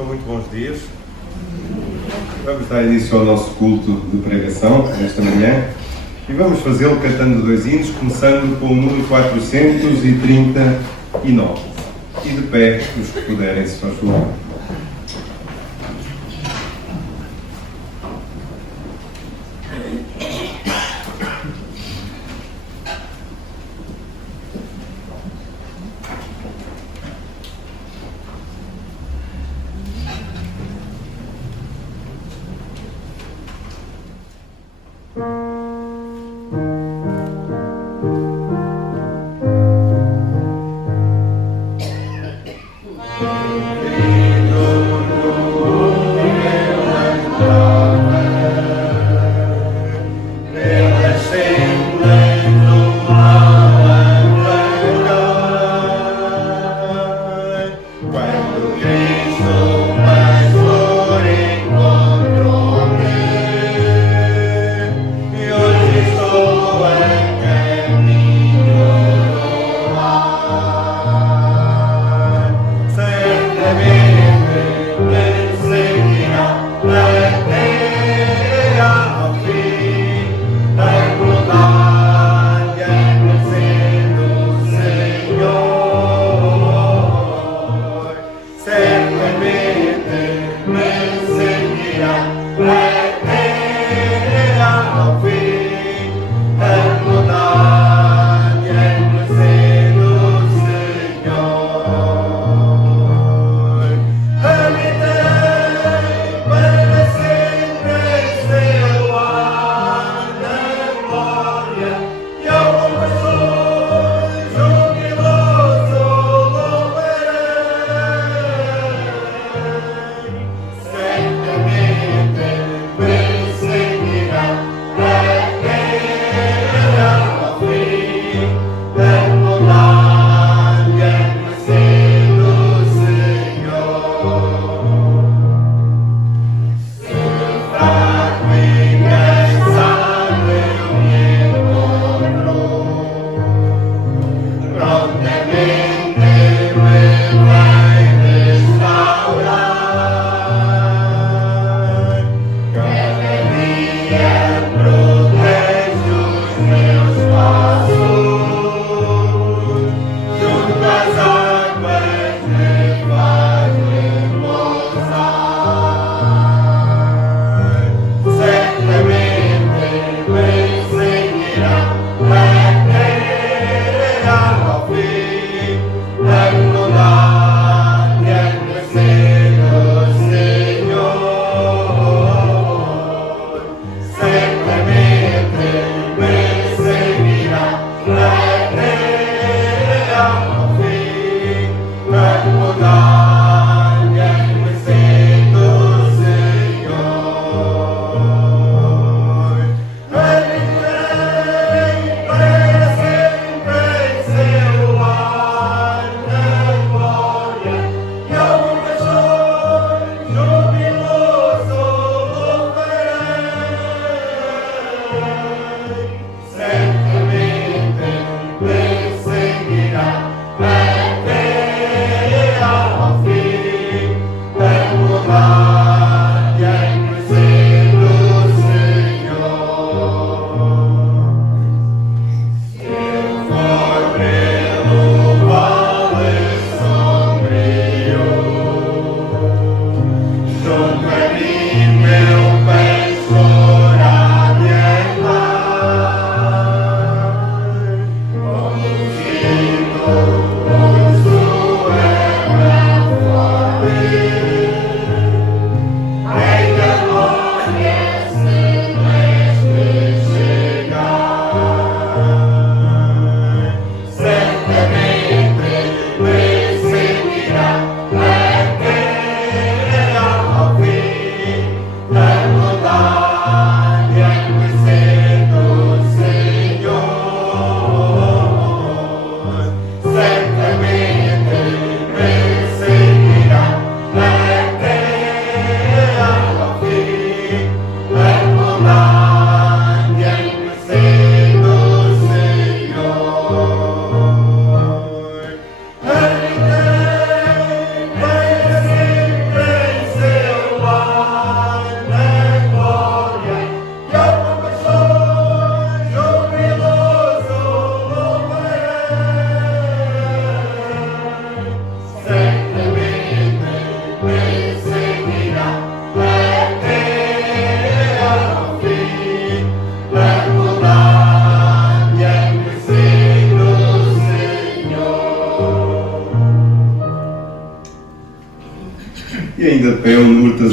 Então, muito bons dias. Vamos dar início ao nosso culto de pregação esta manhã e vamos fazê-lo cantando dois hinos, começando com o número 439. E de pé, os que puderem, se faz favor.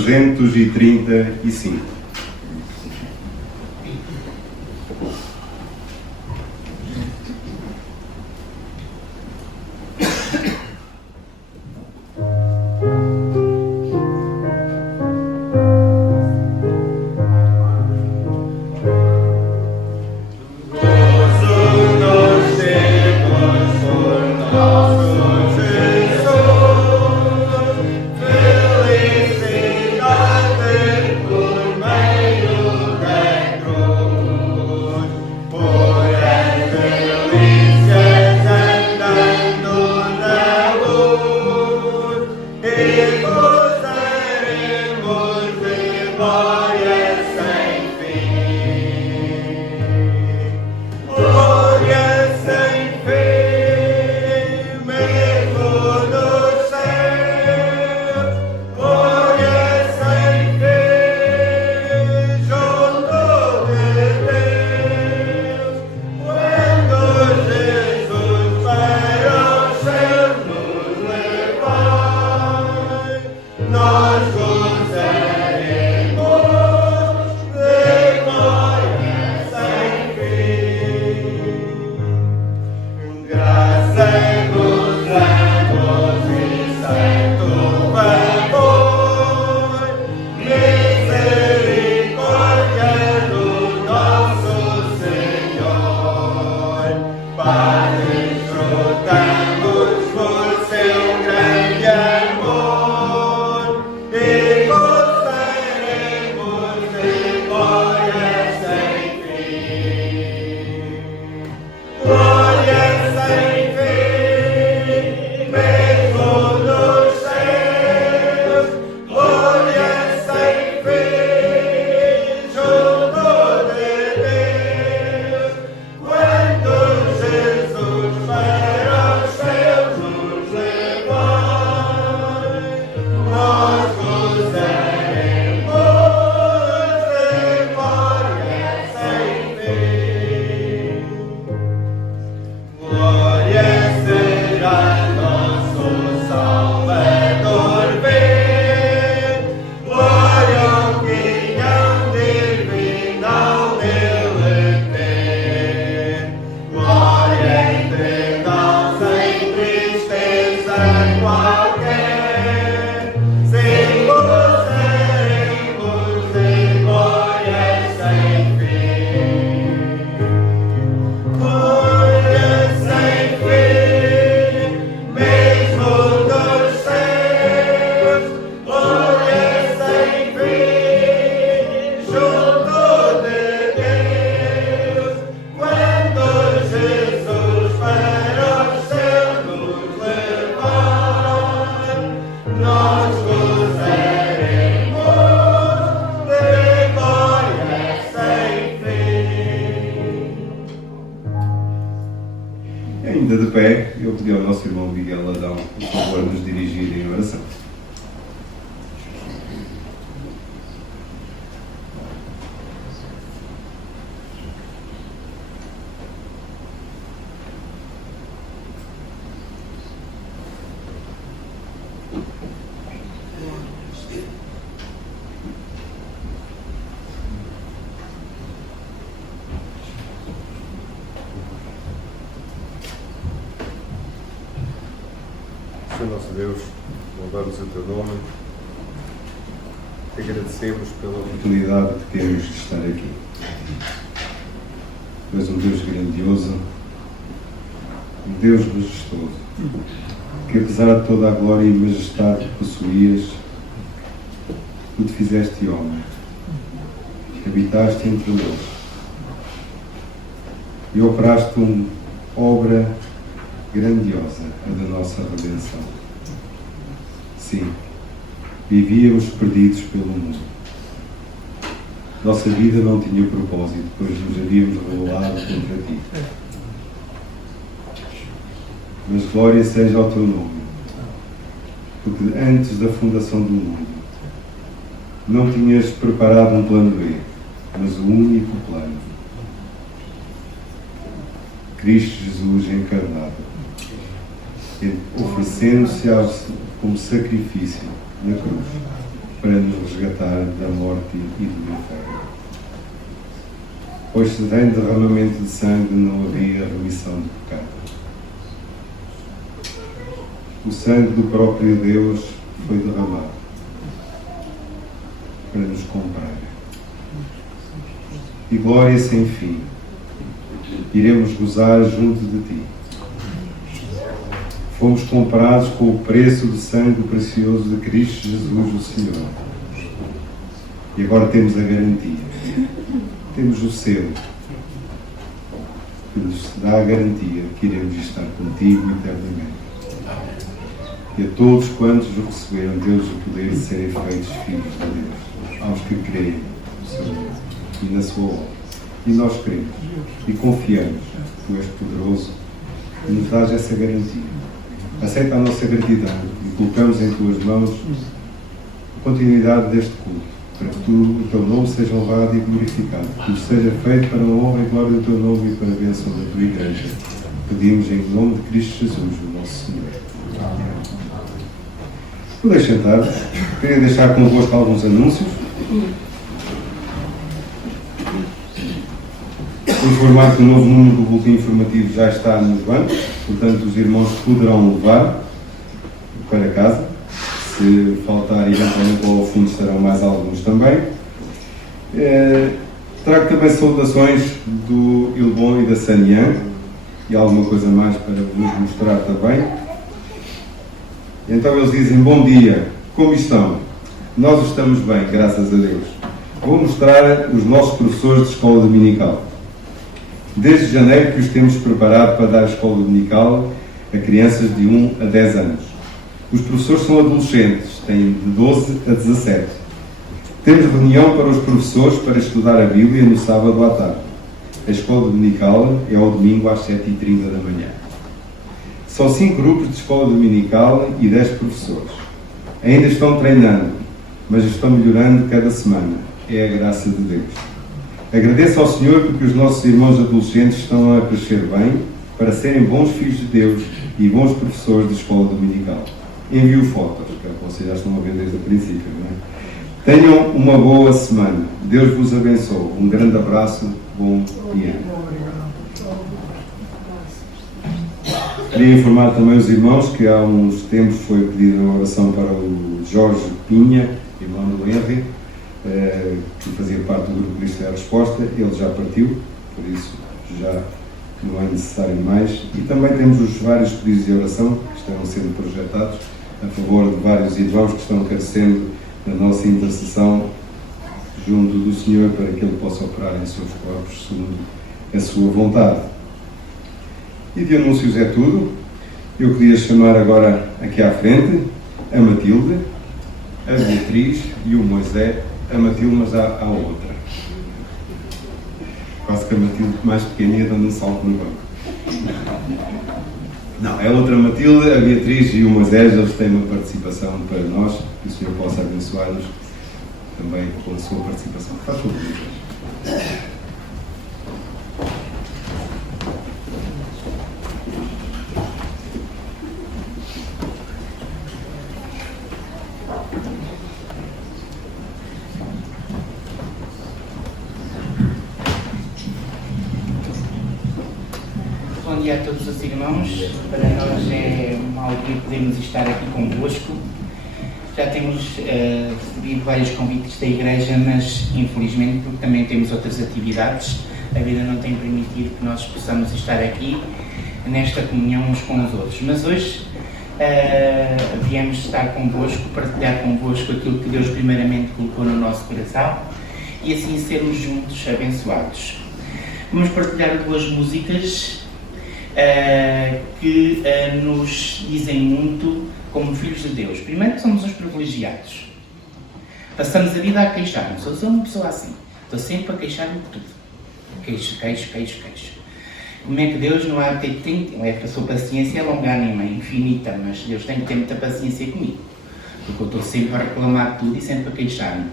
335. Ainda de pé, eu pedi ao nosso irmão Miguel Adão, por favor, nos dirigir em oração. Senhor nosso Deus, louvamos o Teu nome, te agradecemos pela oportunidade que temos de estar aqui. Tu és um Deus grandioso, um Deus majestoso, que apesar de toda a glória e majestade que possuías, tu te fizeste homem, habitaste entre nós e operaste uma obra grandiosa, a da nossa redenção. Sim, vivíamos perdidos pelo mundo. Nossa vida não tinha propósito, pois nos havíamos rebelado contra ti. Mas glória seja ao teu nome, porque antes da fundação do mundo não tinhas preparado um plano B, mas o único plano. Cristo Jesus encarnado, oferecendo-se como sacrifício na cruz, para nos resgatar da morte e do inferno. Pois sem derramamento de sangue não havia remissão de pecado. O sangue do próprio Deus foi derramado para nos comprar. E glória sem fim, iremos gozar junto de ti. Fomos comprados com o preço do sangue precioso de Cristo Jesus, o Senhor. E agora temos a garantia, temos o selo, que nos dá a garantia que iremos estar contigo eternamente. E a todos quantos o receberam, Deus o poder de serem feitos filhos de Deus, aos que creem no seu nome e na sua obra. E nós cremos e confiamos, tu és poderoso e nos dás essa garantia. Aceita a nossa gratidão e colocamos em tuas mãos a continuidade deste culto, para que o teu nome seja louvado e glorificado, que tudo seja feito para a honra e glória do teu nome e para a bênção da tua Igreja. Pedimos em nome de Cristo Jesus, o nosso Senhor. Amém. Podem sentar. Queria deixar convosco alguns anúncios. Vou informar que o novo número do boletim informativo já está nos bancos, portanto os irmãos poderão levar para casa. Se faltar eventualmente ao fundo estarão mais alguns também. Trago também saudações do Ilbon e da Sanian e alguma coisa mais para vos mostrar também. Então eles dizem: bom dia, como estão? Nós estamos bem, graças a Deus. Vou mostrar os nossos professores de escola dominical. Desde janeiro que os temos preparado para dar a escola dominical a crianças de 1 a 10 anos. Os professores são adolescentes, têm de 12 a 17. Temos reunião para os professores para estudar a Bíblia no sábado à tarde. A escola dominical é ao domingo às 7h30 da manhã. São 5 grupos de escola dominical e 10 professores. Ainda estão treinando, mas estão melhorando cada semana. É a graça de Deus. Agradeço ao Senhor porque os nossos irmãos adolescentes estão a crescer bem para serem bons filhos de Deus e bons professores de escola dominical. Envio fotos, que vocês já estão a ver desde o princípio, não é? Tenham uma boa semana. Deus vos abençoe. Um grande abraço, bom dia. Queria informar também os irmãos que há uns tempos foi pedida uma oração para o Jorge Pinha, irmão do Henry, que fazia parte do grupo Cristo é a Resposta. Ele já partiu, por isso já não é necessário mais. E também temos os vários pedidos de oração que estão sendo projetados a favor de vários irmãos que estão carecendo da nossa intercessão junto do Senhor para que Ele possa operar em seus corpos segundo a sua vontade. E de anúncios é tudo. Eu queria chamar agora aqui à frente a Matilde, a Beatriz e o Moisés. A Matilde, mas há outra. Quase que a Matilde mais pequenina dando um salto no banco. Não, é outra Matilde, a Beatriz e o Moisés. Eles têm uma participação para nós, que o Senhor possa abençoar-nos também com a sua participação. Faz favor. Bom dia a todos os irmãos. Para nós é uma alegria podermos estar aqui convosco. Já temos recebido vários convites da igreja, mas infelizmente porque também temos outras atividades, a vida não tem permitido que nós possamos estar aqui nesta comunhão uns com os outros. Mas hoje viemos estar convosco, partilhar convosco aquilo que Deus primeiramente colocou no nosso coração e assim sermos juntos abençoados. Vamos partilhar 2 músicas que nos dizem muito como filhos de Deus. Primeiro que somos os privilegiados. Passamos a vida a queixar-nos. Eu sou uma pessoa assim. Estou sempre a queixar-me por tudo. Queixo. Como é que Deus não há de ter tempo? É que a sua paciência é longânima, é infinita, mas Deus tem que ter muita paciência comigo. Porque eu estou sempre a reclamar tudo e sempre a queixar-me.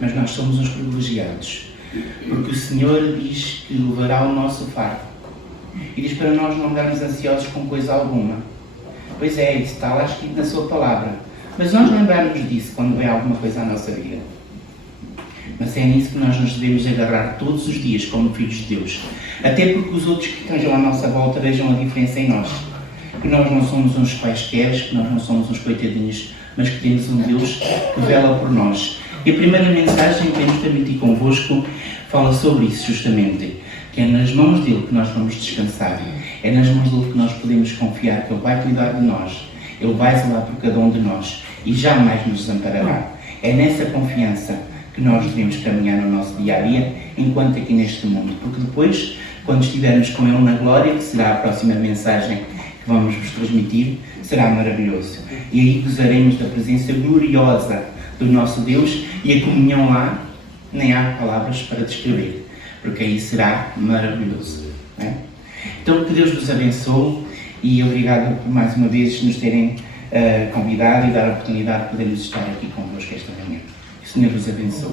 Mas nós somos uns privilegiados. Porque o Senhor diz que levará o nosso fardo. E diz para nós não andarmos ansiosos com coisa alguma. Pois é, isso está lá escrito na sua palavra. Mas nós lembramos disso quando vem alguma coisa à nossa vida. Mas é nisso que nós nos devemos agarrar todos os dias como filhos de Deus. Até porque os outros que estão à nossa volta vejam a diferença em nós. Que nós não somos uns quaisquer, que nós não somos uns coitadinhos, mas que temos um Deus que vela por nós. E a primeira mensagem que temos transmitir convosco fala sobre isso justamente. Que é nas mãos dele que nós vamos descansar. É nas mãos dele que nós podemos confiar que ele vai cuidar de nós. Ele vai zelar por cada um de nós e jamais nos desamparará. É nessa confiança que nós devemos caminhar no nosso dia-a-dia, enquanto aqui neste mundo. Porque depois, quando estivermos com Ele na glória, que será a próxima mensagem que vamos vos transmitir, será maravilhoso. E aí gozaremos da presença gloriosa do nosso Deus e a comunhão lá, nem há palavras para descrever, porque aí será maravilhoso. Não é? Então, que Deus vos abençoe e obrigado por mais uma vez nos terem convidado e dar a oportunidade de podermos estar aqui convosco esta manhã. Que o Senhor vos abençoe.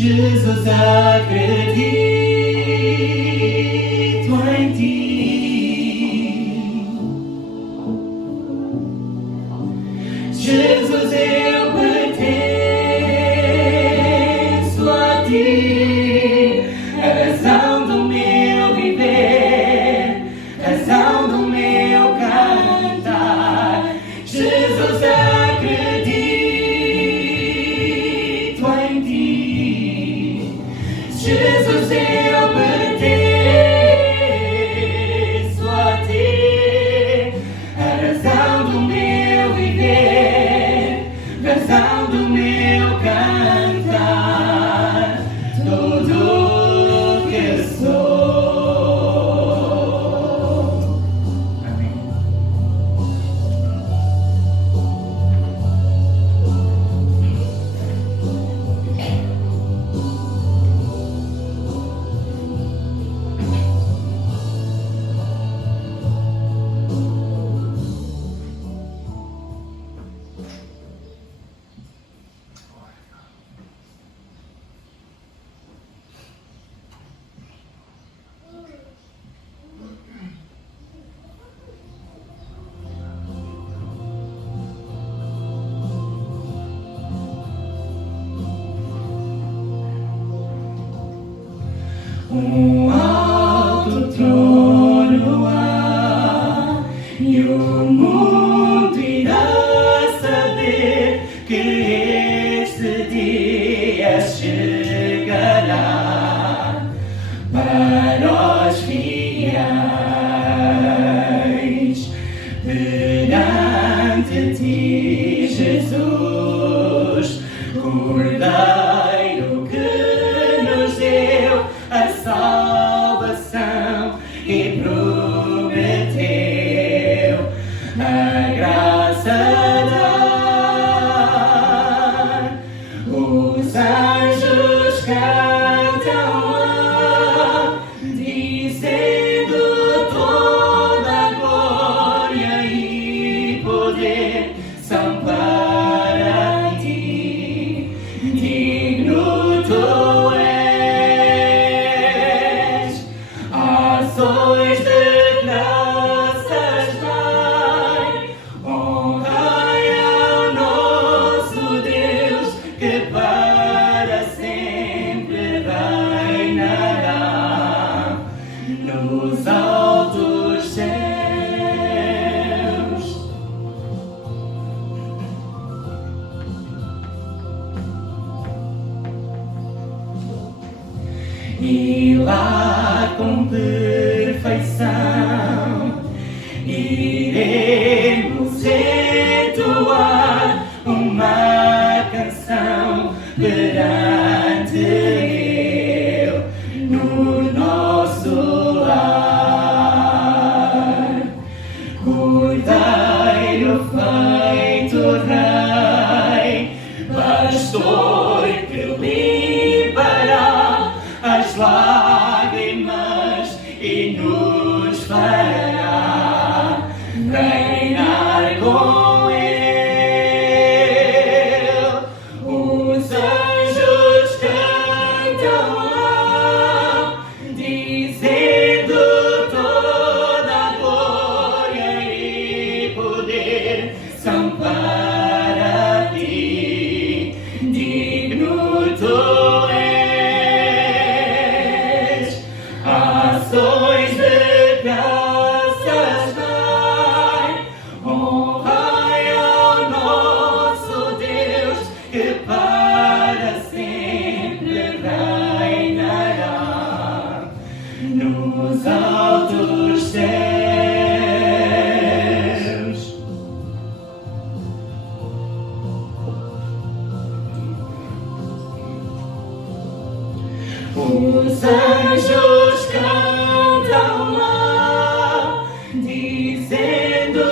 Jesus, acredito em ti. Jesus, eu pertenço a ti, a razão do meu viver, razão do meu cantar. Jesus, acredito em ti. Jesus, eu pertenço a ti, a razão do meu viver, razão do meu cantar, tudo que sou. Amém. Alto trono há, e o mundo irá saber que este dia chegará para os fiéis. Perante ti, Jesus, Cordeiro que nos deu a salvação e prometeu a graça dar. Os anjos cantam lá, dizendo toda a glória e poder são para ti. Digno tu és, ações de graças dai, honrai ao nosso Deus que para sempre reinará nos altos céus. E lá com perfeição iremos entoar uma canção perante Ele no nosso lar. Cordeiro feito Rei, pastor que limpará as lágrimas e nos fará reinar com Ele. Os anjos cantam lá, dizendo toda a glória e poder são para ti. Digno tu és, ações de graças dai, honrai ao nosso Deus que para sempre reinará nos altos céus. Os anjos cantam lá, dizendo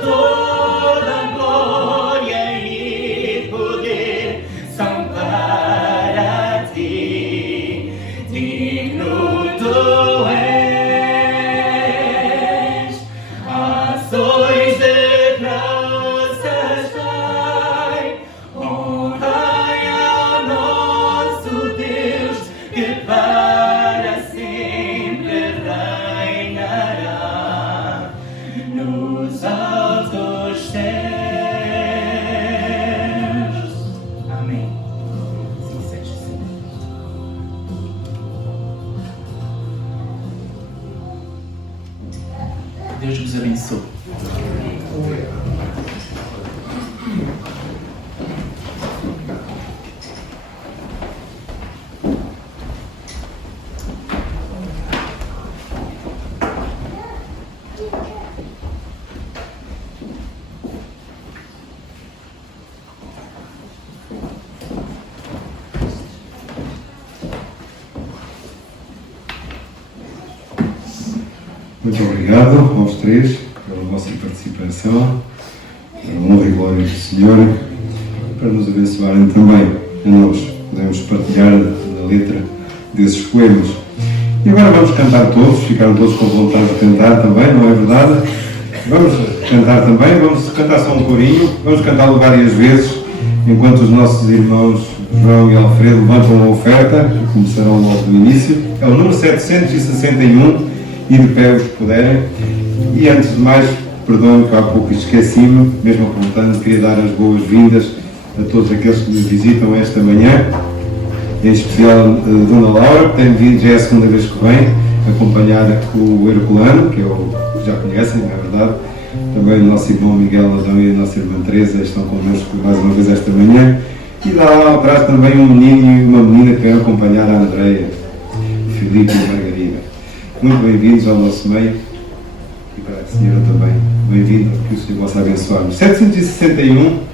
toda a glória e poder são para ti. Digno tu és, ações de graças dai, honrai ao nosso Deus Muito obrigado aos três pela vossa participação, pela honra e glória do Senhor, para nos abençoarem também a nós. Podemos partilhar a letra desses poemas. E agora vamos cantar todos, ficaram todos com vontade de cantar também, não é verdade? Vamos cantar também, vamos cantar só um corinho, vamos cantá-lo várias vezes, enquanto os nossos irmãos João e Alfredo levantam a oferta, que começarão logo do início. É o número 761, e de pé os que puderem. E antes de mais, perdoem que há pouco esqueci-me, mesmo apontando, queria dar as boas-vindas a todos aqueles que nos visitam esta manhã, em especial a Dona Laura, que tem vindo, já é a segunda vez que vem, acompanhada com o Herculano, que já conhecem, não é verdade? Também o nosso irmão Miguel Adão e a nossa irmã Teresa estão connosco mais uma vez esta manhã. E lá atrás também um menino e uma menina que vem acompanhar a Andreia, o Filipe e a Margarida. Muito bem-vindos ao nosso meio e para a senhora também. Bem-vindo, que o Senhor possa abençoar-nos. 761.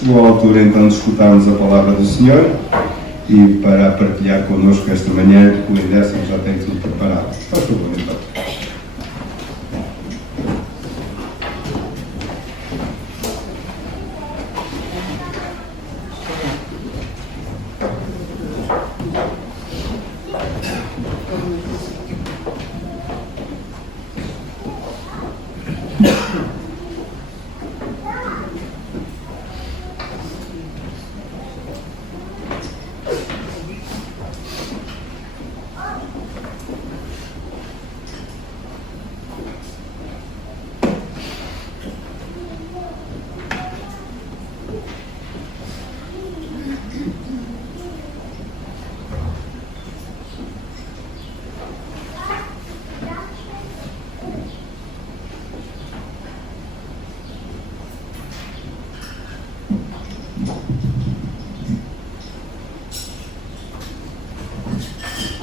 Chegou a altura então de escutarmos a palavra do Senhor e para partilhar connosco esta manhã, o Edécimo já tem tudo preparado. Faz favor, então.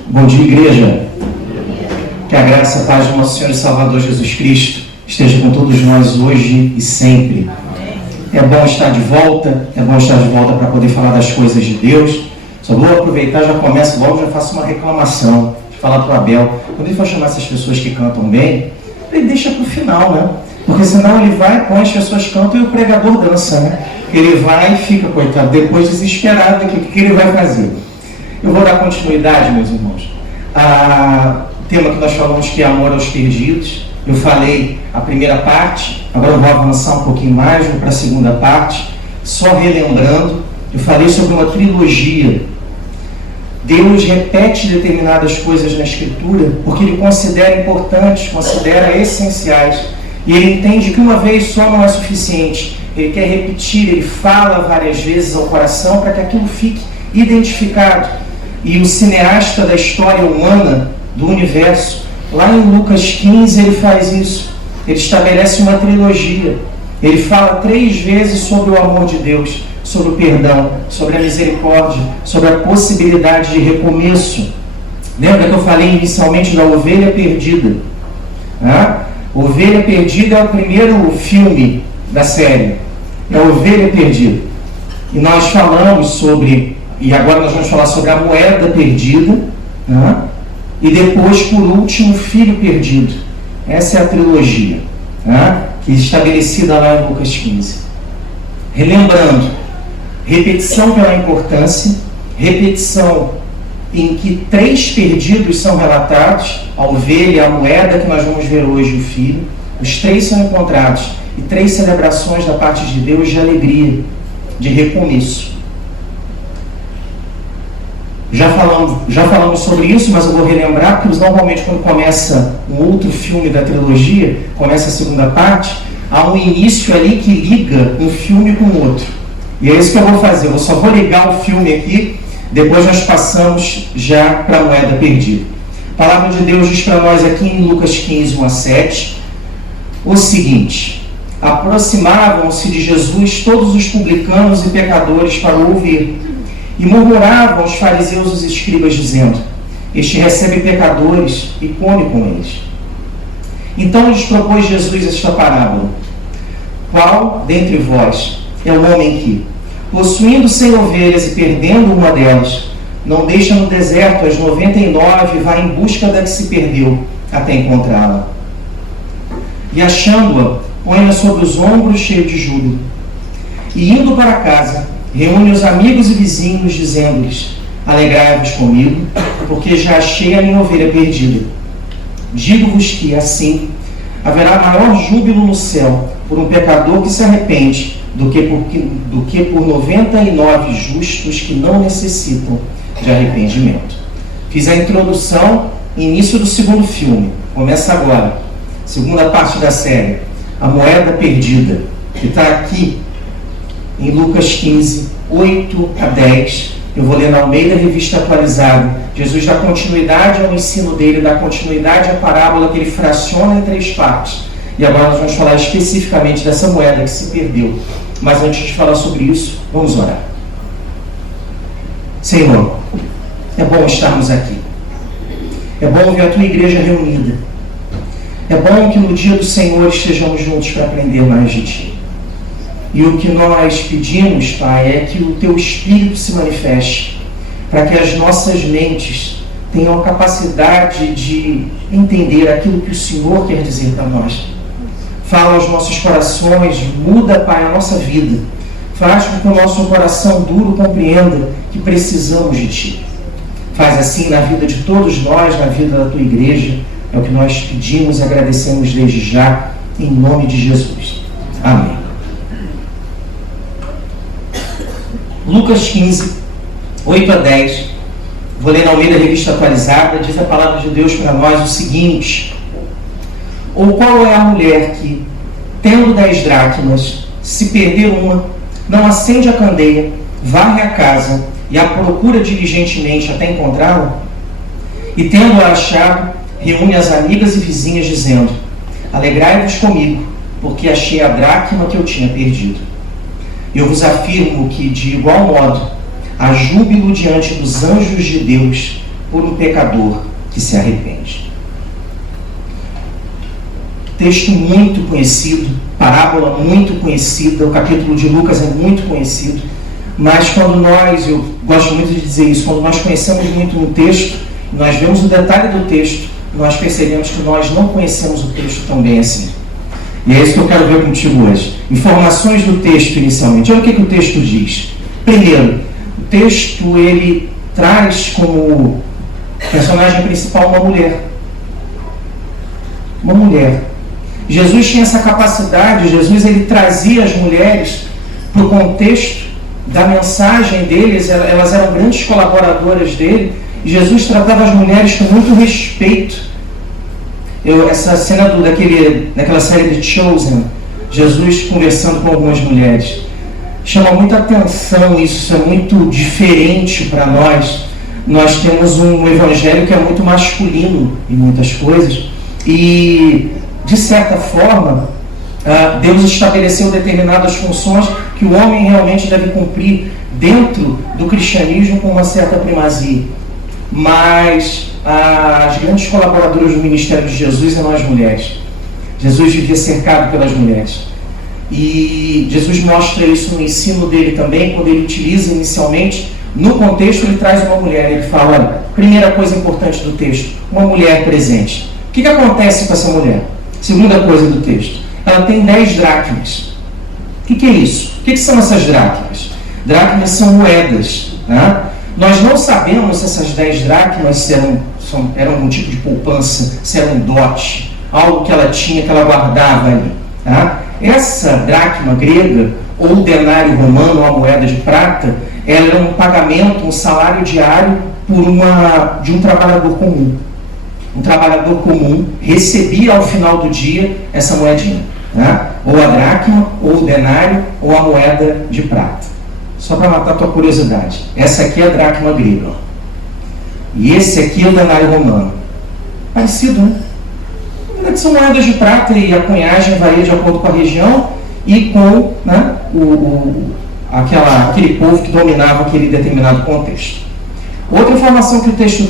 Bom dia, igreja. Que a graça e a paz do nosso Senhor e Salvador Jesus Cristo esteja com todos nós hoje e sempre. É bom estar de volta para poder falar das coisas de Deus. Só vou aproveitar, já começo logo, já faço uma reclamação, de falar para o Abel. Quando ele for chamar essas pessoas que cantam bem, ele deixa para o final, né? Porque senão ele vai, põe as pessoas cantam e o pregador dança, né? Ele vai e fica, coitado, depois desesperado aqui, o que ele vai fazer? Eu vou dar continuidade, meus irmãos. O tema que nós falamos que é amor aos perdidos. Eu falei a primeira parte, agora eu vou avançar um pouquinho mais, vou para a segunda parte. Só relembrando, eu falei sobre uma trilogia. Deus repete determinadas coisas na Escritura porque Ele considera importantes, considera essenciais. E Ele entende que uma vez só não é suficiente. Ele quer repetir, Ele fala várias vezes ao coração para que aquilo fique identificado. E o cineasta da história humana, do universo, lá em Lucas 15, ele faz isso. ele estabelece uma trilogia. Ele fala 3 vezes sobre o amor de Deus, sobre o perdão, sobre a misericórdia, sobre a possibilidade de recomeço. Lembra que eu falei inicialmente da ovelha perdida? Ovelha Perdida é o primeiro filme da série. É a Ovelha Perdida. E nós falamos sobre, e agora nós vamos falar sobre a moeda perdida, e depois, por último, o filho perdido. Essa é a trilogia, que é estabelecida lá em Lucas 15. Relembrando, repetição pela importância, repetição em que 3 perdidos são relatados, a ovelha, a moeda que nós vamos ver hoje, o filho. Os 3 são encontrados, e 3 celebrações da parte de Deus de alegria, de recomeço. Já falamos sobre isso, mas eu vou relembrar, porque normalmente quando começa um outro filme da trilogia, começa a segunda parte, há um início ali que liga um filme com o outro. E é isso que eu vou fazer, eu só vou ligar o filme aqui, depois nós passamos já para a moeda perdida. A palavra de Deus diz para nós aqui em Lucas 15, 1-7, o seguinte: aproximavam-se de Jesus todos os publicanos e pecadores para o ouvir, e murmuravam os fariseus e os escribas, dizendo: este recebe pecadores e come com eles. Então lhes propôs Jesus esta parábola: qual dentre vós é o homem que, possuindo 100 ovelhas e perdendo uma delas, não deixa no deserto as 99 e vai em busca da que se perdeu, até encontrá-la? E achando-a, põe-a sobre os ombros, cheio de júbilo. E indo para casa, reúne os amigos e vizinhos, dizendo-lhes: alegrai-vos comigo, porque já achei a minha ovelha perdida. Digo-vos que, assim, haverá maior júbilo no céu por um pecador que se arrepende do que por 99 justos que não necessitam de arrependimento. Fiz a introdução e início do segundo filme. Começa agora, segunda parte da série, a moeda perdida, que está aqui em Lucas 15, 8-10. Eu vou ler na Almeida Revista Atualizada. Jesus dá continuidade ao ensino dele, dá continuidade à parábola que ele fraciona em 3 partes. E agora nós vamos falar especificamente dessa moeda que se perdeu. Mas antes de falar sobre isso, vamos orar. Senhor, é bom estarmos aqui. É bom ver a tua igreja reunida. É bom que no dia do Senhor estejamos juntos para aprender mais de ti. E o que nós pedimos, Pai, é que o teu Espírito se manifeste, para que as nossas mentes tenham a capacidade de entender aquilo que o Senhor quer dizer para nós. Fala aos nossos corações, muda, Pai, a nossa vida. Faz com que o nosso coração duro compreenda que precisamos de Ti. Faz assim na vida de todos nós, na vida da Tua igreja. É o que nós pedimos e agradecemos desde já, em nome de Jesus. Amém. Lucas 15, 8-10. Vou ler na Almeida Revista Atualizada. Diz a palavra de Deus para nós o seguinte: ou qual é a mulher que, tendo 10 dracmas, se perder uma, não acende a candeia, varre a casa e a procura diligentemente até encontrá-la? E tendo-a achado, reúne as amigas e vizinhas, dizendo: alegrai-vos comigo, porque achei a dracma que eu tinha perdido. Eu vos afirmo que, de igual modo, há júbilo diante dos anjos de Deus por um pecador que se arrepende. Texto muito conhecido, parábola muito conhecida, o capítulo de Lucas é muito conhecido, mas quando eu gosto muito de dizer isso, quando nós conhecemos muito um texto, nós vemos o detalhe do texto, nós percebemos que nós não conhecemos o texto tão bem assim. E é isso que eu quero ver contigo hoje. Informações do texto inicialmente. Olha o que o texto diz. Primeiro, o texto ele traz como personagem principal uma mulher. Uma mulher. Jesus tinha essa capacidade, Jesus ele trazia as mulheres para o contexto da mensagem deles, elas eram grandes colaboradoras dele, e Jesus tratava as mulheres com muito respeito. Essa cena daquela série de Chosen, Jesus conversando com algumas mulheres, chama muita atenção, isso é muito diferente para nós. Nós temos um evangelho que é muito masculino em muitas coisas, e de certa forma, Deus estabeleceu determinadas funções que o homem realmente deve cumprir dentro do cristianismo com uma certa primazia. Mas as grandes colaboradoras do ministério de Jesus eram as mulheres. Jesus vivia cercado pelas mulheres. E Jesus mostra isso no ensino dele também, quando ele utiliza inicialmente, no contexto ele traz uma mulher. Ele fala, olha, primeira coisa importante do texto, uma mulher presente. O que acontece com essa mulher? Segunda coisa do texto, ela tem 10 dracmas. O que é isso? O que são essas dracmas? Dracmas são moedas. Né? Nós não sabemos se essas 10 dracmas eram algum tipo de poupança, se era um dote, algo que ela tinha, que ela guardava ali. Tá? Essa dracma grega, ou denário romano, uma moeda de prata, ela era um pagamento, um salário diário de um trabalhador comum. Um trabalhador comum recebia ao final do dia essa moedinha. Né? Ou a dracma, ou o denário, ou a moeda de prata. Só para matar a tua curiosidade. Essa aqui é a dracma grega. E esse aqui é o denário romano. Parecido, né? São moedas de prata e a cunhagem varia de acordo com a região e com, né, aquele povo que dominava aquele determinado contexto. Outra informação que o texto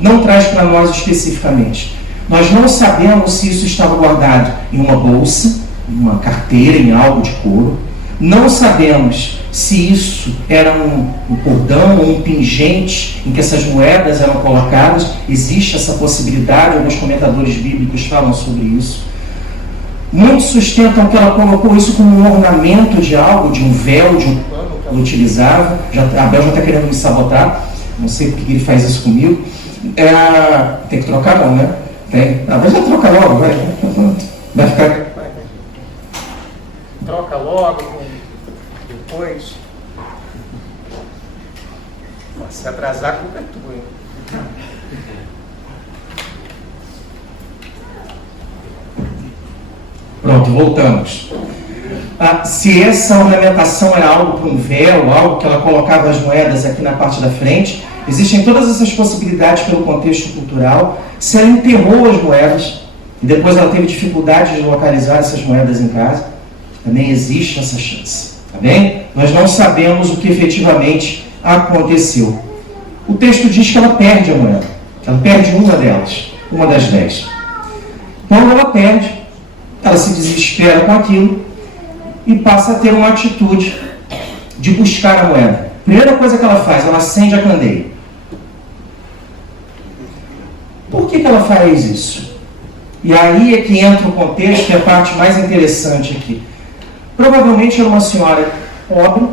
não traz para nós especificamente. Nós não sabemos se isso estava guardado em uma bolsa, em uma carteira, em algo de couro. Não sabemos se isso era um cordão ou um pingente em que essas moedas eram colocadas. Existe essa possibilidade, alguns comentadores bíblicos falam sobre isso. Muitos sustentam que ela colocou isso como um ornamento de algo, de um véu, de um pano que ela utilizava. A Bel já está querendo me sabotar, não sei porque ele faz isso comigo. Tem que trocar não, né? Tem. Mas já troca logo, vai ficar... Troca logo, depois. Se atrasar, a culpa é tua, hein? Pronto, voltamos. Se essa ornamentação era algo para um véu, algo que ela colocava as moedas aqui na parte da frente, existem todas essas possibilidades pelo contexto cultural. Se ela enterrou as moedas e depois ela teve dificuldade de localizar essas moedas em casa, também existe essa chance. Tá bem? Nós não sabemos o que efetivamente aconteceu. O texto diz que ela perde a moeda. Ela perde uma delas, uma das 10. Quando ela perde, ela se desespera com aquilo e passa a ter uma atitude de buscar a moeda. Primeira coisa que ela faz, ela acende a candeia. Por que ela faz isso? E aí é que entra o contexto, que é a parte mais interessante aqui. Provavelmente era uma senhora pobre,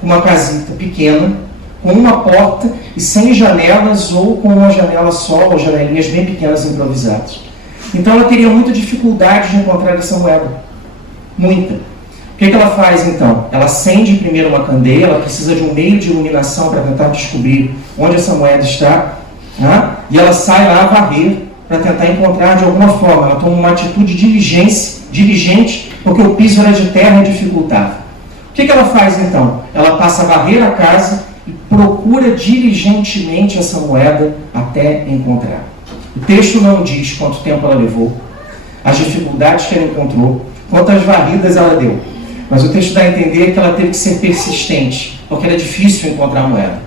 com uma casita pequena, com uma porta e sem janelas, ou com uma janela só, ou janelinhas bem pequenas improvisadas. Então ela teria muita dificuldade de encontrar essa moeda. Muita. O que ela faz então? Ela acende primeiro uma candeia, ela precisa de um meio de iluminação para tentar descobrir onde essa moeda está, né? E ela sai lá a varrer para tentar encontrar de alguma forma. Ela toma uma atitude diligente, porque o piso era de terra e dificultava. O que ela faz então? Ela passa a varrer a casa e procura diligentemente essa moeda até encontrar. O texto não diz quanto tempo ela levou, as dificuldades que ela encontrou, quantas varridas ela deu. Mas o texto dá a entender que ela teve que ser persistente, porque era difícil encontrar a moeda.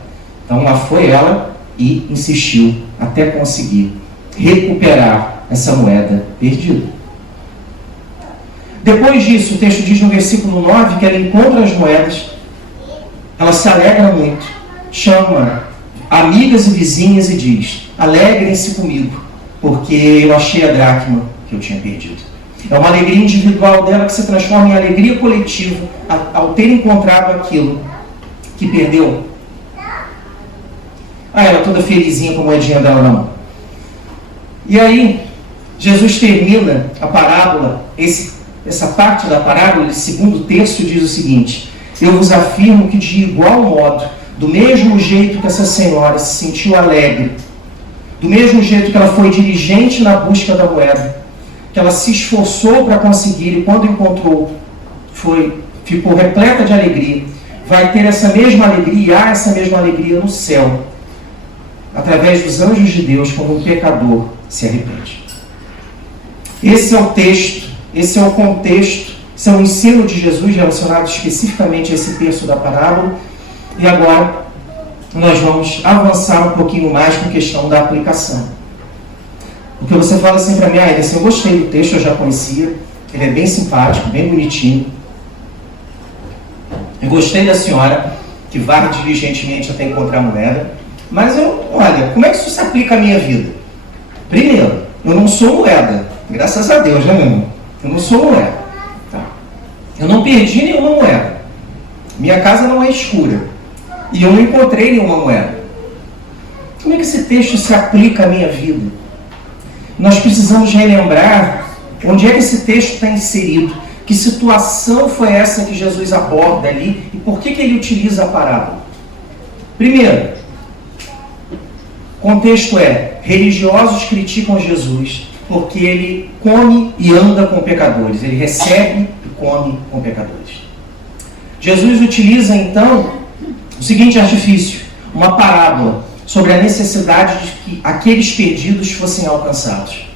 Então lá foi ela e insistiu até conseguir recuperar essa moeda perdida. Depois disso, o texto diz no versículo 9 que ela encontra as moedas, ela se alegra muito, chama amigas e vizinhas e diz: alegrem-se comigo, porque eu achei a dracma que eu tinha perdido. É uma alegria individual dela que se transforma em alegria coletiva ao ter encontrado aquilo que perdeu. Ela toda felizinha com a moedinha dela na mão. E aí, Jesus termina a parábola, essa parte da parábola, esse segundo texto diz o seguinte: eu vos afirmo que de igual modo, do mesmo jeito que essa senhora se sentiu alegre, do mesmo jeito que ela foi diligente na busca da moeda, que ela se esforçou para conseguir e quando encontrou, ficou repleta de alegria, vai ter essa mesma alegria, e há essa mesma alegria no céu, através dos anjos de Deus, quando um pecador se arrepende. Esse é o texto, esse é o contexto, esse é o ensino de Jesus relacionado especificamente a esse terço da parábola. E agora nós vamos avançar um pouquinho mais com a questão da aplicação. Porque você fala assim para mim, Edson, eu gostei do texto, eu já conhecia, ele é bem simpático, bem bonitinho. Eu gostei da senhora que varre diligentemente até encontrar a moeda, mas olha, como é que isso se aplica à minha vida? Primeiro, eu não sou moeda, graças a Deus, né, meu irmão? Eu não sou moeda. Tá? Eu não perdi nenhuma moeda. Minha casa não é escura. E eu não encontrei nenhuma moeda. Como é que esse texto se aplica à minha vida? Nós precisamos relembrar onde é que esse texto está inserido. Que situação foi essa que Jesus aborda ali e por que ele utiliza a parábola? Primeiro, o contexto é: religiosos criticam Jesus porque ele come e anda com pecadores. Ele recebe e come com pecadores. Jesus utiliza então o seguinte artifício, uma parábola sobre a necessidade de que aqueles perdidos fossem alcançados.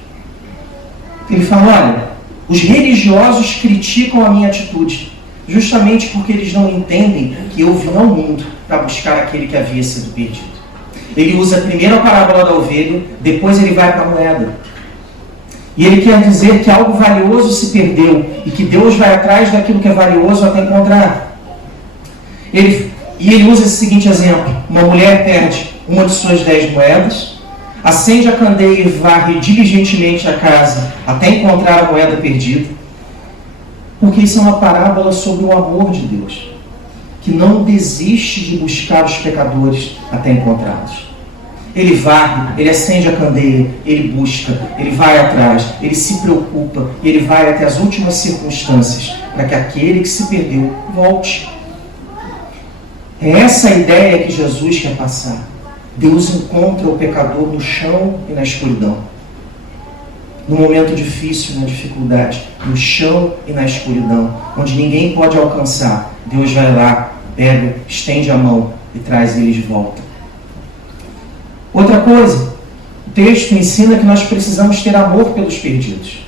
Ele fala, olha, os religiosos criticam a minha atitude, justamente porque eles não entendem que eu vim ao mundo para buscar aquele que havia sido perdido. Ele usa primeiro a parábola da ovelha, depois ele vai para a moeda. E ele quer dizer que algo valioso se perdeu e que Deus vai atrás daquilo que é valioso até encontrar. Ele usa esse seguinte exemplo: uma mulher perde uma de suas 10 moedas, acende a candeia e varre diligentemente a casa até encontrar a moeda perdida, porque isso é uma parábola sobre o amor de Deus, que não desiste de buscar os pecadores até encontrá-los. Ele varre, ele acende a candeia, ele busca, ele vai atrás, ele se preocupa, ele vai até as últimas circunstâncias para que aquele que se perdeu volte. É essa a ideia que Jesus quer passar. Deus encontra o pecador no chão e na escuridão. No momento difícil, na dificuldade, no chão e na escuridão, onde ninguém pode alcançar, Deus vai lá, pega, estende a mão e traz ele de volta. Outra coisa, o texto ensina que nós precisamos ter amor pelos perdidos.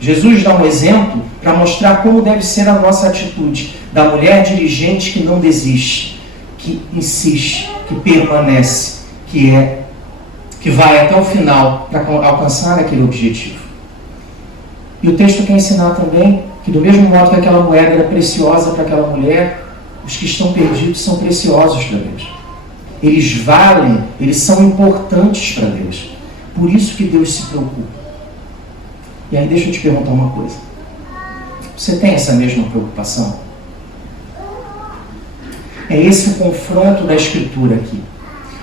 Jesus dá um exemplo para mostrar como deve ser a nossa atitude, da mulher diligente que não desiste, que insiste, que permanece, que vai até o final para alcançar aquele objetivo. E o texto quer ensinar também que, do mesmo modo que aquela moeda era preciosa para aquela mulher, os que estão perdidos são preciosos para Deus. Eles valem, eles são importantes para Deus. Por isso que Deus se preocupa. E aí deixa eu te perguntar uma coisa. Você tem essa mesma preocupação? É esse o confronto da Escritura aqui.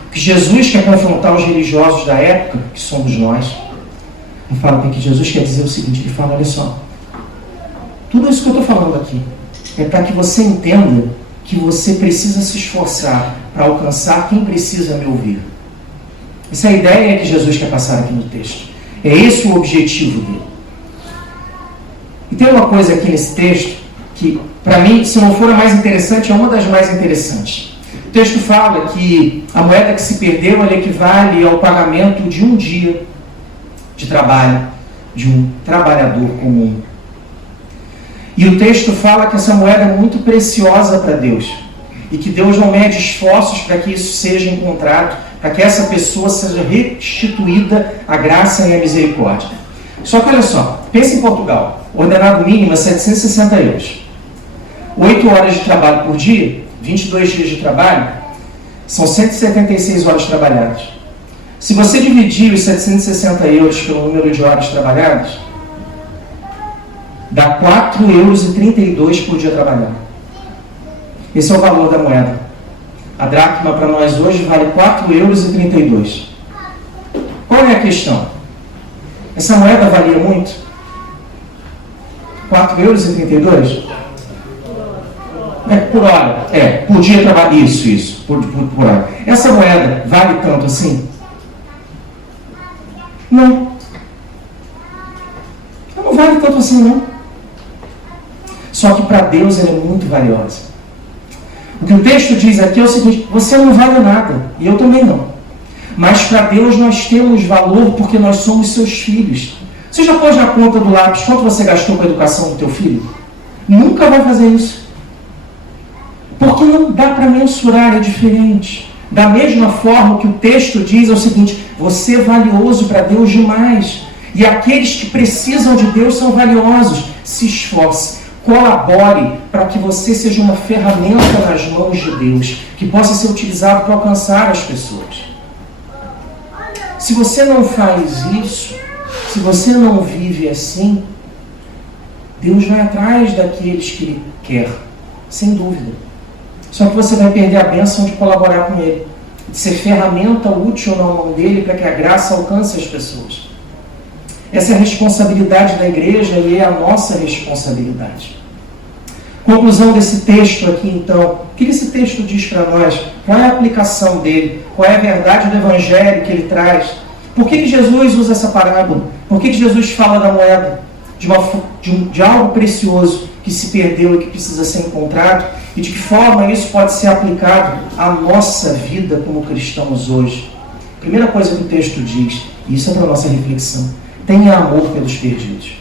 O que Jesus quer confrontar os religiosos da época, que somos nós, ele fala que Jesus quer dizer o seguinte, ele fala, olha só, tudo isso que eu estou falando aqui é para que você entenda que você precisa se esforçar para alcançar quem precisa me ouvir. Essa é a ideia que Jesus quer passar aqui no texto. É esse o objetivo dele. E tem uma coisa aqui nesse texto que, para mim, se não for a mais interessante, é uma das mais interessantes. O texto fala que a moeda que se perdeu ela equivale ao pagamento de um dia de trabalho de um trabalhador comum. E o texto fala que essa moeda é muito preciosa para Deus e que Deus não mede esforços para que isso seja encontrado, para que essa pessoa seja restituída a graça e a misericórdia. Só que olha só, pensa em Portugal, ordenado mínimo é 760 euros. 8 horas de trabalho por dia, 22 dias de trabalho, são 176 horas trabalhadas. Se você dividir os 760 euros pelo número de horas trabalhadas, dá 4,32 euros por dia trabalhado. Esse é o valor da moeda. A dracma para nós hoje vale 4,32 euros. Qual é a questão? Essa moeda valia muito? 4,32 euros? Por hora. Por dia trabalho. Isso, por hora. Essa moeda vale tanto assim? Não. Ela não vale tanto assim, não. Só que para Deus ela é muito valiosa. O que o texto diz aqui é o seguinte: você não vale nada, e eu também não. Mas para Deus nós temos valor porque nós somos seus filhos. Você já pôs na ponta do lápis quanto você gastou com a educação do teu filho? Nunca vai fazer isso. Porque não dá para mensurar, é diferente. Da mesma forma que o texto diz é o seguinte: você é valioso para Deus demais. E aqueles que precisam de Deus são valiosos. Se esforce, colabore para que você seja uma ferramenta nas mãos de Deus, que possa ser utilizado para alcançar as pessoas. Se você não faz isso, se você não vive assim, Deus vai atrás daqueles que Ele quer, sem dúvida. Só que você vai perder a bênção de colaborar com Ele, de ser ferramenta útil na mão dEle para que a graça alcance as pessoas. Essa é a responsabilidade da igreja e é a nossa responsabilidade. Conclusão desse texto aqui, então. O que esse texto diz para nós? Qual é a aplicação dele? Qual é a verdade do Evangelho que ele traz? Por que Jesus usa essa parábola? Por que Jesus fala da moeda? De algo precioso que se perdeu e que precisa ser encontrado? E de que forma isso pode ser aplicado à nossa vida como cristãos hoje? Primeira coisa que o texto diz, e isso é para a nossa reflexão: tenha amor pelos perdidos.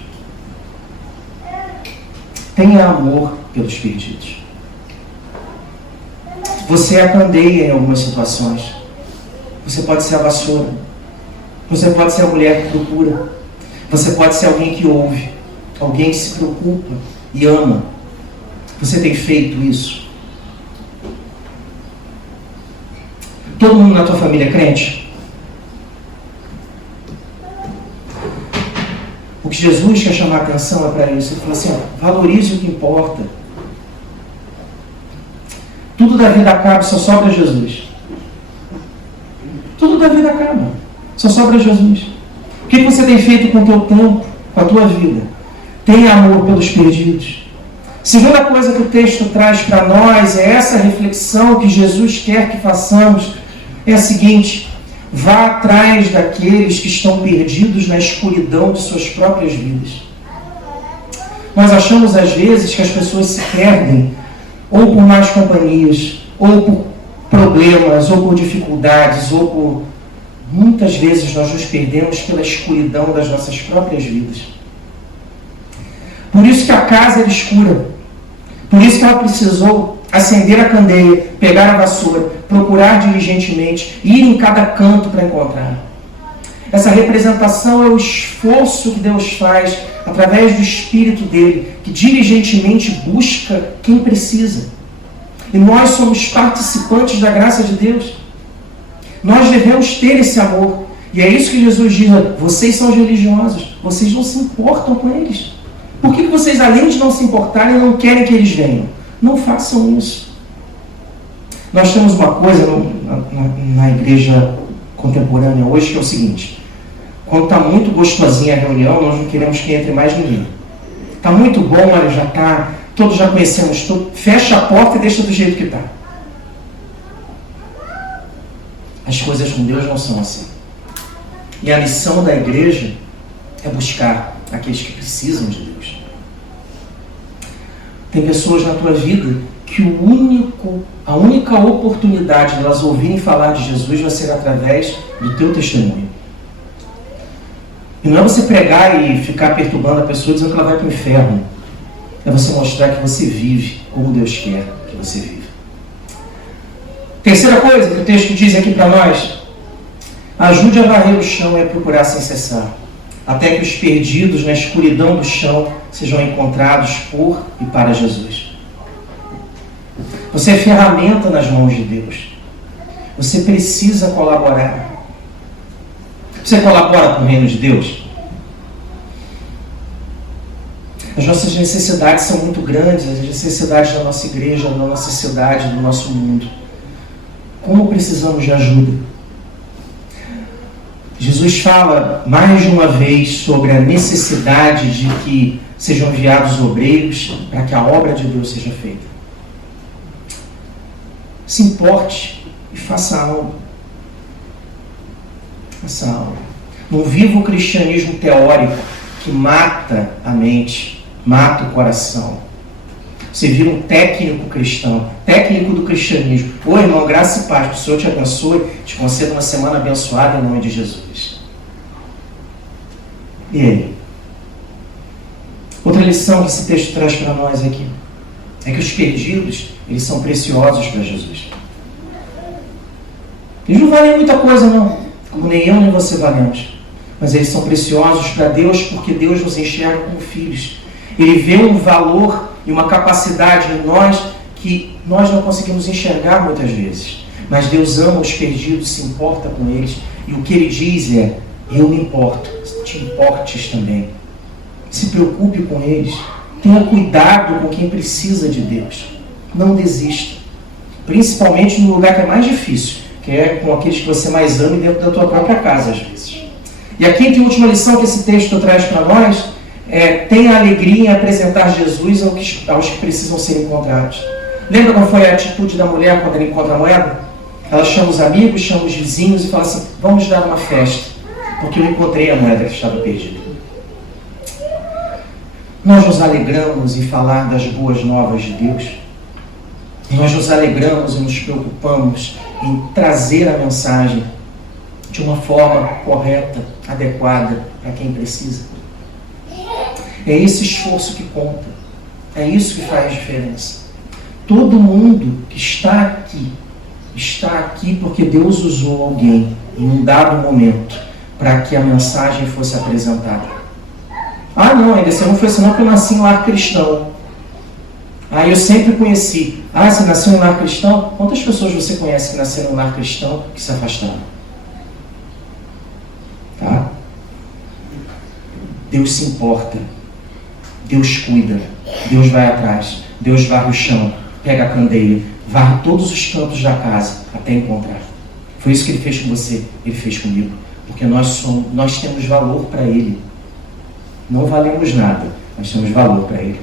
Tenha amor pelos perdidos. Você é a candeia em algumas situações. Você pode ser a vassoura. Você pode ser a mulher que procura. Você pode ser alguém que ouve. Alguém que se preocupa e ama. Você tem feito isso? Todo mundo na tua família é crente? O que Jesus quer chamar a atenção é para isso. Ele fala assim: ó, valorize o que importa. Tudo da vida acaba, só sobra Jesus. Tudo da vida acaba, só sobra Jesus. O que você tem feito com o teu tempo, com a tua vida? Tenha amor pelos perdidos. Segunda coisa que o texto traz para nós é essa reflexão que Jesus quer que façamos. É a seguinte: vá atrás daqueles que estão perdidos na escuridão de suas próprias vidas. Nós achamos às vezes que as pessoas se perdem ou por más companhias, ou por problemas, ou por dificuldades, ou por... Muitas vezes nós nos perdemos pela escuridão das nossas próprias vidas. Por isso que a casa era escura. Por isso que ela precisou acender a candeia, pegar a vassoura, procurar diligentemente, ir em cada canto para encontrar. Essa representação é o esforço que Deus faz através do Espírito dele, que diligentemente busca quem precisa. E nós somos participantes da graça de Deus. Nós devemos ter esse amor. E é isso que Jesus diz: vocês são os religiosos, vocês não se importam com eles. Por que vocês, além de não se importarem, não querem que eles venham? Não façam isso. Nós temos uma coisa na igreja contemporânea hoje que é o seguinte: quando está muito gostosinha a reunião, nós não queremos que entre mais ninguém. Está muito bom, olha, já está, todos já conhecemos tudo, fecha a porta e deixa do jeito que está. As coisas com Deus não são assim. E a lição da igreja é buscar aqueles que precisam de Deus. Tem pessoas na tua vida que a única oportunidade de elas ouvirem falar de Jesus vai ser através do teu testemunho. E não é você pregar e ficar perturbando a pessoa dizendo que ela vai para o inferno. É você mostrar que você vive como Deus quer que você viva. Terceira coisa que o texto diz aqui para nós: ajude a varrer o chão e a procurar sem cessar, até que os perdidos na escuridão do chão sejam encontrados por e para Jesus. Você é ferramenta nas mãos de Deus. Você precisa colaborar. Você colabora com o reino de Deus? As nossas necessidades são muito grandes, as necessidades da nossa igreja, da nossa cidade, do nosso mundo. Como precisamos de ajuda? Jesus fala mais de uma vez sobre a necessidade de que sejam enviados obreiros para que a obra de Deus seja feita. Se importe e faça algo. Faça algo. Não viva o cristianismo teórico que mata a mente, mata o coração. Você vira um técnico cristão, técnico do cristianismo. Ô irmão, graça e paz, que o Senhor te abençoe, te conceda uma semana abençoada em nome de Jesus. E aí? Outra lição que esse texto traz para nós aqui é que os perdidos, eles são preciosos para Jesus. Eles não valem muita coisa, não, como nem eu nem você valemos. Mas eles são preciosos para Deus porque Deus nos enxerga como filhos. Ele vê um valor e uma capacidade em nós que nós não conseguimos enxergar muitas vezes. Mas Deus ama os perdidos, se importa com eles. E o que Ele diz é: eu me importo, te importes também. Se preocupe com eles. Tenha cuidado com quem precisa de Deus. Não desista. Principalmente no lugar que é mais difícil, que é com aqueles que você mais ama e dentro da tua própria casa, às vezes. E a quinta e última lição que esse texto traz para nós é: tenha alegria em apresentar Jesus aos que precisam ser encontrados. Lembra qual foi a atitude da mulher quando ela encontra a moeda? Ela chama os amigos, chama os vizinhos e fala assim: vamos dar uma festa, porque eu encontrei a moeda que estava perdida. Nós nos alegramos em falar das boas novas de Deus. Nós nos alegramos e nos preocupamos em trazer a mensagem de uma forma correta, adequada para quem precisa. É esse esforço que conta. É isso que faz diferença. Todo mundo que está aqui porque Deus usou alguém em um dado momento para que a mensagem fosse apresentada. Ah, não, ainda você não foi senão porque eu nasci em um lar cristão. Ah, eu sempre conheci. Ah, você nasceu em um lar cristão? Quantas pessoas você conhece que nasceram em um lar cristão que se afastaram? Tá? Deus se importa. Deus cuida. Deus vai atrás. Deus varre o chão. Pega a candeia. Varre todos os cantos da casa até encontrar. Foi isso que Ele fez com você. Ele fez comigo. Porque nós temos valor para Ele. Não valemos nada, mas temos valor para Ele.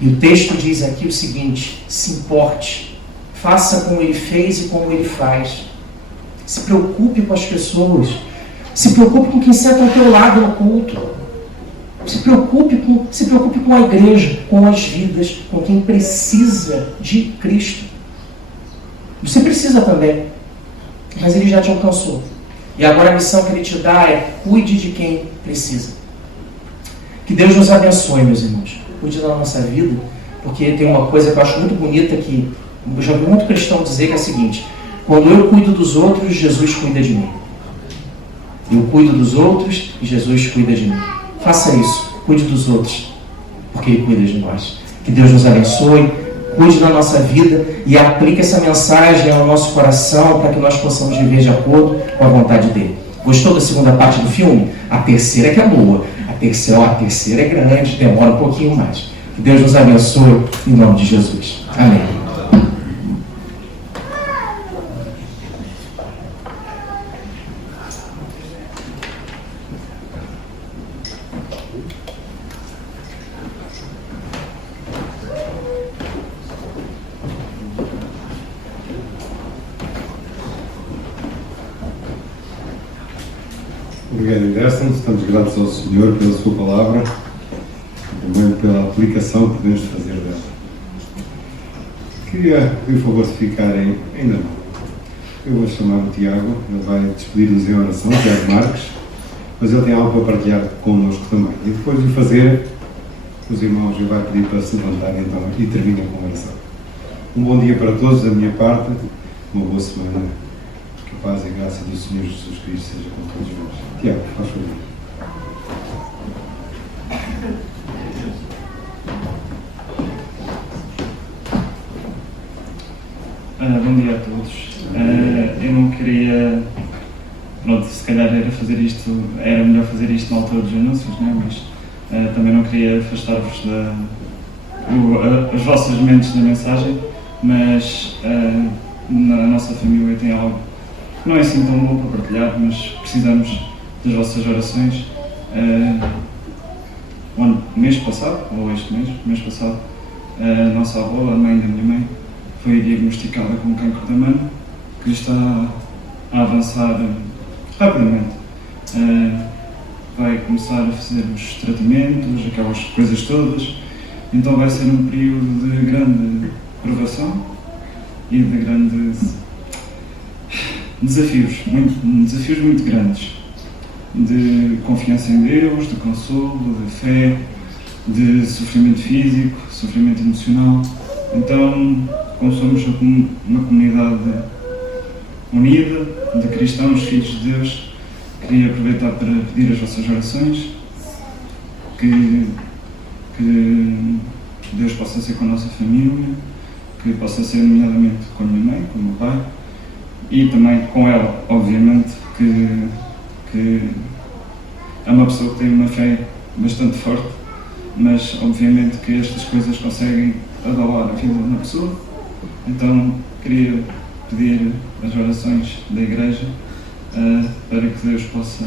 E o texto diz aqui o seguinte: se importe, faça como Ele fez e como Ele faz. Se preocupe com as pessoas. Se preocupe com quem senta ao teu lado no culto. Se preocupe com a igreja, com as vidas, com quem precisa de Cristo. Você precisa também, mas Ele já te alcançou. E agora a missão que Ele te dá é: cuide de quem precisa. Que Deus nos abençoe, meus irmãos. Cuide da nossa vida, porque tem uma coisa que eu acho muito bonita que eu já vi muito cristão dizer, que é a seguinte: quando eu cuido dos outros, Jesus cuida de mim. Eu cuido dos outros e Jesus cuida de mim. Faça isso. Cuide dos outros, porque Ele cuida de nós. Que Deus nos abençoe, cuide da nossa vida e aplique essa mensagem ao nosso coração para que nós possamos viver de acordo com a vontade dEle. Gostou da segunda parte do filme? A terceira que é boa. A terceira é grande, demora um pouquinho mais. Que Deus nos abençoe em nome de Jesus. Amém. Obrigado, Anderson. Estamos gratos ao Senhor pela sua palavra e também pela aplicação que podemos fazer dela. Queria pedir o favor de ficarem ainda não. Eu vou chamar o Tiago, ele vai despedir-nos em oração, Tiago Marques, mas ele tem algo para partilhar connosco também. E depois de fazer, os irmãos ele vai pedir para se levantarem então e terminem a conversa. Um bom dia para todos da minha parte, uma boa semana. Que a paz e a graça do Senhor Jesus Cristo seja com todos nós. Tiago, faz favor. Bom dia a todos. Eu não queria, pronto, se calhar era melhor fazer isto na altura dos anúncios, né? Mas também não queria afastar-vos as vossas mentes da mensagem, mas na nossa família tem algo que não é assim tão bom para partilhar, mas precisamos das vossas orações. Mês passado, ou este mês passado, a nossa avó, a mãe da minha mãe, foi diagnosticada com cancro da mama, que está a avançar rapidamente. Vai começar a fazer os tratamentos, aquelas coisas todas, então vai ser um período de grande provação e de grandes desafios muito grandes, de confiança em Deus, de consolo, de fé, de sofrimento físico, sofrimento emocional. Então, como somos uma comunidade unida, de cristãos, filhos de Deus, queria aproveitar para pedir as vossas orações, que Deus possa ser com a nossa família, que possa ser nomeadamente com a minha mãe, com o meu pai, e também com ela, obviamente, que é uma pessoa que tem uma fé bastante forte, mas obviamente que estas coisas conseguem abalar a vida de uma pessoa. Então queria pedir as orações da Igreja para que Deus possa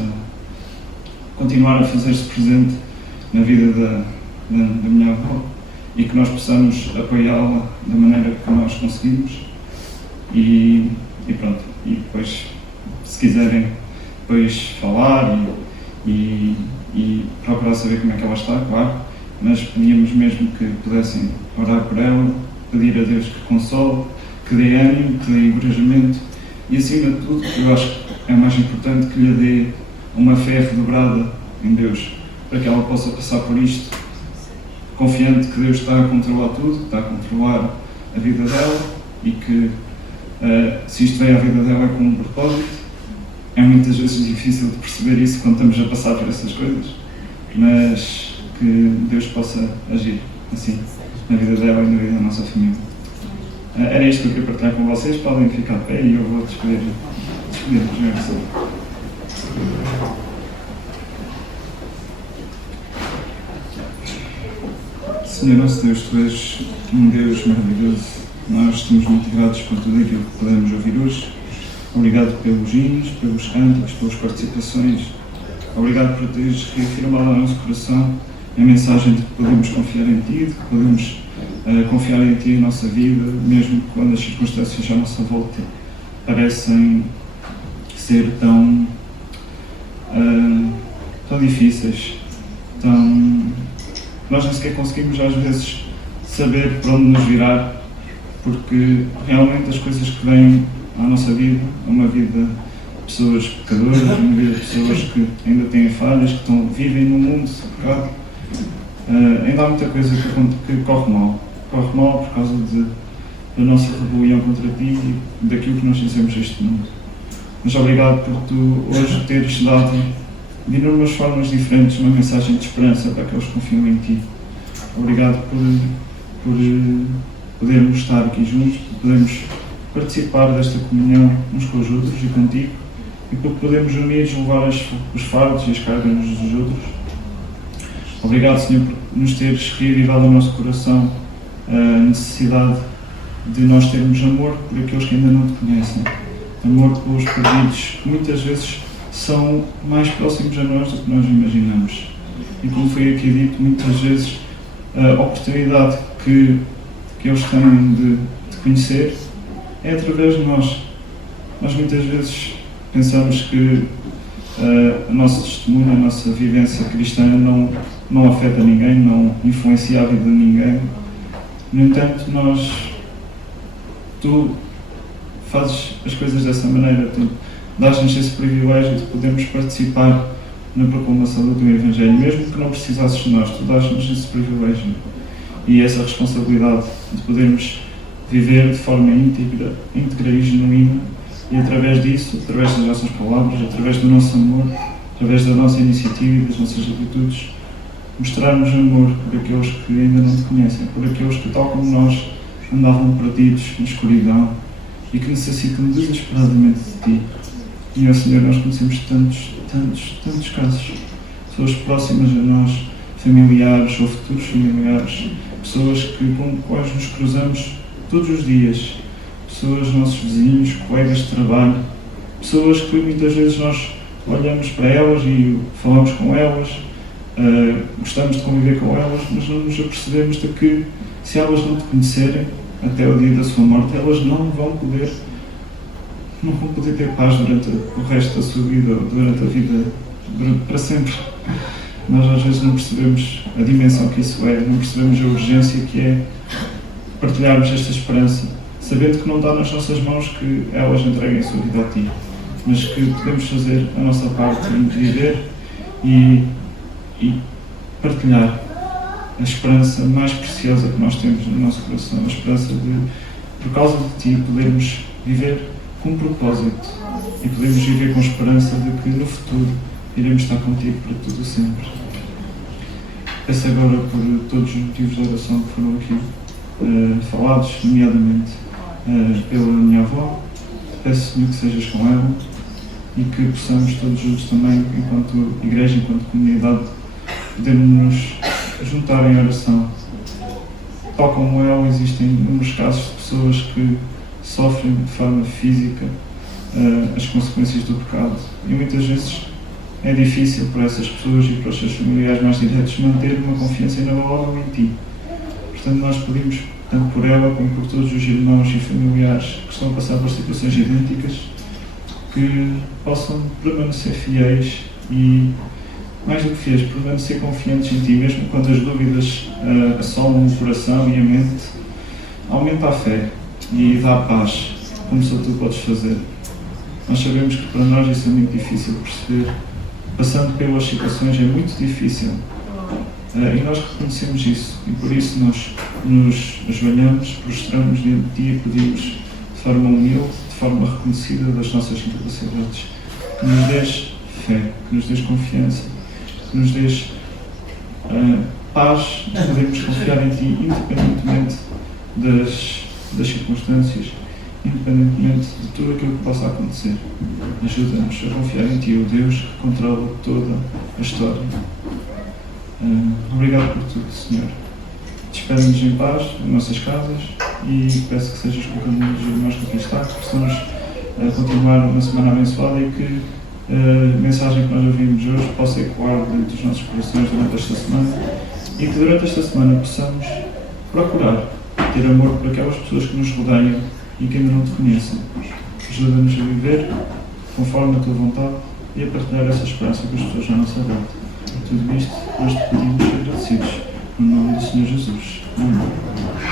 continuar a fazer-se presente na vida da minha avó e que nós possamos apoiá-la da maneira que nós conseguimos. E pronto, e depois, se quiserem depois falar e procurar saber como é que ela está, claro, mas pedíamos mesmo que pudessem orar por ela, pedir a Deus que console, que dê ânimo, que dê encorajamento e, acima de tudo, eu acho que é mais importante, que lhe dê uma fé redobrada em Deus, para que ela possa passar por isto confiante que Deus está a controlar tudo, está a controlar a vida dela e que se isto vem à vida dela é com um propósito. É muitas vezes difícil de perceber isso quando estamos a passar por essas coisas, mas que Deus possa agir assim na vida dela e na vida da nossa família. Era isto que eu queria partilhar com vocês. Podem ficar de pé e eu vou despedir-vos em oração. Senhor nosso Deus, Tu és um Deus maravilhoso. Nós estamos muito gratos por tudo aquilo que podemos ouvir hoje. Obrigado pelos hinos, pelos cânticos, pelas participações. Obrigado por teres reafirmado ao nosso coração a mensagem de que podemos confiar em Ti, de que podemos confiar em Ti em nossa vida, mesmo quando as circunstâncias à nossa volta parecem ser tão difíceis, nós nem sequer conseguimos às vezes saber para onde nos virar, porque realmente as coisas que vêm à nossa vida, a uma vida de pessoas pecadoras, uma vida de pessoas que ainda têm falhas, que vivem num mundo de pecado, ainda há muita coisa que corre mal. Corre mal por causa da nossa rebelião contra Ti e daquilo que nós fazemos este mundo. Mas obrigado por Tu hoje teres dado, de inúmeras formas diferentes, uma mensagem de esperança para que eles confiem em Ti. Obrigado por podermos estar aqui juntos, por podermos participar desta comunhão uns com os outros e contigo, e por podermos unidos levar os fardos e as cargas uns dos outros. Obrigado, Senhor, por nos teres reavivado ao nosso coração a necessidade de nós termos amor por aqueles que ainda não Te conhecem, amor pelos perdidos, que muitas vezes são mais próximos a nós do que nós imaginamos. E como foi aqui dito, muitas vezes a oportunidade que eles têm de conhecer é através de nós. Nós muitas vezes pensamos que o nosso testemunho, a nossa vivência cristã não afeta ninguém, não influencia a vida de ninguém. No entanto, Tu fazes as coisas dessa maneira, Tu dás-nos esse privilégio de podermos participar na proclamação do Teu Evangelho, mesmo que não precisasses de nós, Tu dás-nos esse privilégio e essa responsabilidade de podermos viver de forma íntegra e genuína, e através disso, através das nossas palavras, através do nosso amor, através da nossa iniciativa e das nossas atitudes, mostrarmos amor por aqueles que ainda não Te conhecem, por aqueles que, tal como nós, andavam perdidos na escuridão e que necessitam desesperadamente de Ti. E, ó Senhor, nós conhecemos tantos casos, pessoas próximas a nós, familiares ou futuros familiares, pessoas com quais nos cruzamos todos os dias, pessoas, nossos vizinhos, colegas de trabalho, pessoas que muitas vezes nós olhamos para elas e falamos com elas, gostamos de conviver com elas, mas não nos apercebemos de que, se elas não Te conhecerem até o dia da sua morte, elas não vão poder ter paz durante o resto da sua vida, durante a vida, para sempre. Nós às vezes não percebemos a dimensão que isso é, não percebemos a urgência que é partilharmos esta esperança, sabendo que não está nas nossas mãos que elas entreguem a sua vida a Ti, mas que podemos fazer a nossa parte em viver e partilhar a esperança mais preciosa que nós temos no nosso coração, a esperança de, por causa de Ti, podermos viver com propósito e podermos viver com esperança de que no futuro iremos estar contigo para tudo sempre. Peço agora por todos os motivos de oração que foram aqui falados, nomeadamente pela minha avó. Peço, Senhor, que sejas com ela e que possamos todos juntos também, enquanto igreja, enquanto comunidade, podermos nos juntar em oração. Tal como ela, existem inúmeros casos de pessoas que sofrem de forma física as consequências do pecado. E muitas vezes é difícil para essas pessoas e para os seus familiares mais diretos manter uma confiança inabalável em Ti. Portanto, nós pedimos, tanto por ela como por todos os irmãos e familiares que estão a passar por situações idênticas, que possam permanecer fiéis e, mais do que fiéis, permanecer confiantes em Ti, mesmo quando as dúvidas assolam o coração e a mente. Aumenta a fé e dá paz, como só Tu podes fazer. Nós sabemos que para nós isso é muito difícil perceber. Passando pelas situações é muito difícil. E nós reconhecemos isso. E por isso nós nos ajoelhamos, prostramos diante de Ti e pedimos de forma humilde, de forma reconhecida das nossas incapacidades, que nos dês fé, que nos dês confiança, que nos dês paz de podermos confiar em Ti, independentemente das circunstâncias, independentemente de tudo aquilo que possa acontecer. Ajuda-nos a confiar em Ti, o Deus que controla toda a história. Obrigado por tudo, Senhor. Despede-nos em paz nas nossas casas e peço que sejas com cada um dos irmãos que aqui está, que possamos continuar uma semana abençoada e que a mensagem que nós ouvimos hoje possa ecoar dentro dos nossos corações durante esta semana e que durante esta semana possamos procurar ter amor por aquelas pessoas que nos rodeiam e que ainda não Te conhecem. Ajuda-nos a viver conforme a Tua vontade e a partilhar essa esperança com as pessoas à nossa volta. Tudo isto nós Te pedimos agradecidos, no nome do Senhor Jesus. Amém.